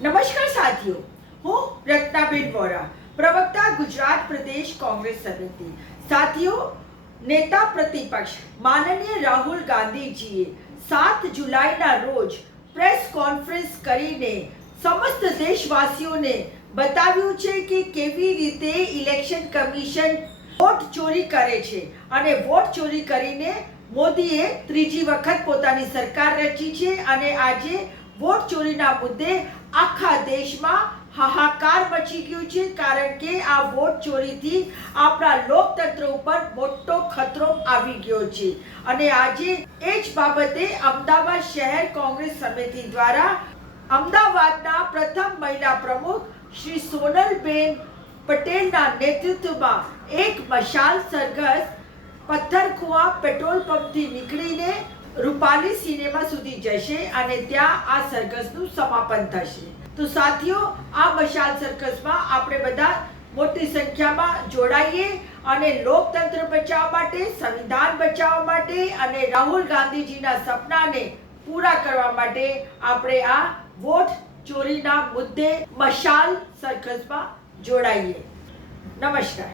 નમસ્કાર સાથીઓ, હું રત્નાબેન વોરા, પ્રવક્તા ગુજરાત પ્રદેશ કોંગ્રેસ સમિતિ. સાથીઓ, નેતા પ્રતિપક્ષ માનનીય રાહુલ ગાંધીજીએ સાત જુલાઈના રોજ પ્રેસ કોન્ફરન્સ કરીને સમસ્ત દેશવાસીઓને બતાવ્યું છે કે કેવી રીતે ઇલેક્શન કમિશન વોટ ચોરી કરે છે અને વોટ ચોરી કરીને મોદીએ ત્રીજી વખત પોતાની સરકાર રચી છે અને આજે વોટ ચોરીના મુદ્દે આખા દેશમાં હાહાકાર મચી ગયું છે, કારણ કે આ વોટ ચોરીથી આપણા લોકતંત્ર ઉપર મોટો ખતરો આવી ગયો છે. અને આજે એ જ બાબતે અમદાવાદ શહેર કોંગ્રેસ સમિતિ દ્વારા અમદાવાદના પ્રથમ મહિલા પ્રમુખ શ્રી સોનલબેન પટેલના નેતૃત્વમાં એક મશાલ સરઘસ પથ્થરખુવા પેટ્રોલ પંપથી નીકળીને રૂપાલી સિનેમા સુધી જશે અને ત્યાં આ સર્કસનું સમાપન થશે. તો સાથીઓ, આ મશાલ સર્કસમાં આપણે બધા મોટી સંખ્યામાં જોડાઈએ અને લોકતંત્ર બચાવવા માટે, સંવિધાન બચાવવા માટે અને રાહુલ ગાંધીજીના સપનાને પૂરા કરવા માટે આપણે આ વોટ ચોરીના મુદ્દે મશાલ સર્કસમાં જોડાઈએ. નમસ્કાર.